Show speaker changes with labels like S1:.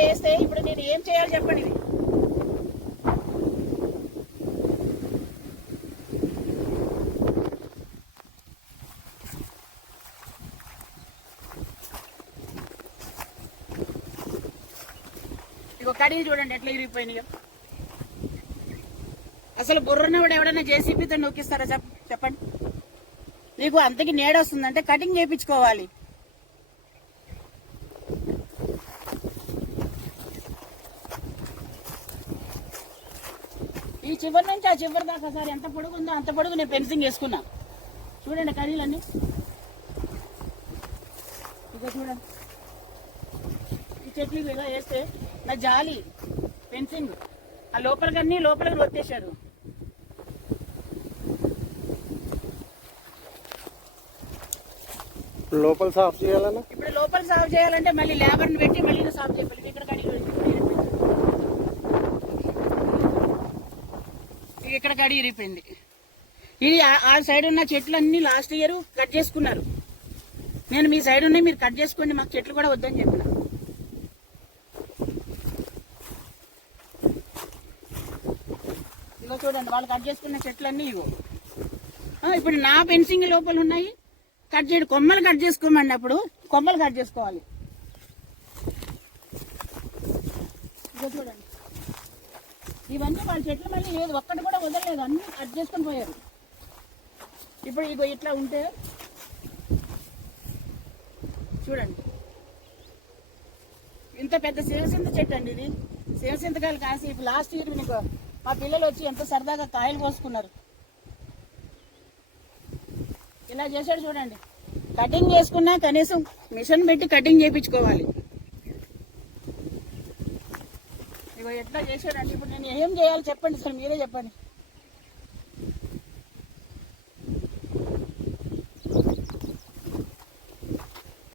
S1: చేస్తే ఇప్పుడు నేను ఏం చేయాలి చెప్పండి. ఇక ఇగో కడిగి చూడండి ఎట్లా ఇరిగిపోయినాయో. అసలు బుర్రనవాడు ఎవడైనా జేసీబీతో నొక్కిస్తారా చెప్పండి. నీకు అంతకి నీడ వస్తుందంటే కటింగ్ చేయించుకోవాలి ఈ చివరి నుంచి ఆ చివరి దాకా సార్ ఎంత పొడుగు ఉందో అంత పొడుగు నేను ఫెన్సింగ్ వేసుకున్నా. చూడండి కడీలన్నీ ఇక చూడండి. ఈ చెట్లు ఇలా వేస్తే నా జాలి ఫెన్సింగ్ ఆ లోపలికన్నీ లోపలికి వచ్చేసారు
S2: లోపల సాఫ్ చేయాలన్నా?
S1: ఇప్పుడు లోపల సాగు చేయాలంటే మళ్ళీ లేబర్ని పెట్టి మళ్ళీ సాగు చేయాలి ఇక్కడ కడీలు ఇక్కడ గడి ఇరిగిపోయింది. ఇది ఆ- సైడ్ ఉన్న చెట్లన్నీ లాస్ట్ ఇయర్ కట్ చేసుకున్నారు. నేను మీ సైడ్ ఉన్నాయి మీరు కట్ చేసుకోండి మాకు చెట్లు కూడా వద్దని చెప్పిన. ఇగో చూడండి వాళ్ళు కట్ చేసుకున్న చెట్లన్నీ ఇగో. ఇప్పుడు నా ఫెన్సింగ్ లోపల ఉన్నాయి. కట్ చేయడు కొమ్మలు కట్ చేసుకోమండి అప్పుడు. కొమ్మలు కట్ చేసుకోవాలి. ఇగో చూడండి. ఇవన్నీ వాళ్ళ చెట్లు మళ్ళీ లేదు ఒక్కటి కూడా వదలలేదు. అన్ని కట్ చేసుకొని పోయారు. ఇప్పుడు ఇగో ఇట్లా ఉంటే చూడండి. ఇంత పెద్ద శివసింత చెట్టు అండి ఇది. శివసింతకాయలు కాసి ఇప్పుడు లాస్ట్ ఇయర్ మీకు మా పిల్లలు వచ్చి ఎంత సరదాగా కాయలు కోసుకున్నారు. ఇలా చేశాడు చూడండి. కటింగ్ చేసుకున్నా కనీసం మిషన్ పెట్టి కటింగ్ చేయించుకోవాలి ఇగో ఎట్లా చేశాడండి ఇప్పుడు నేను ఏం చేయాలి చెప్పండి సార్ మీరే చెప్పండి.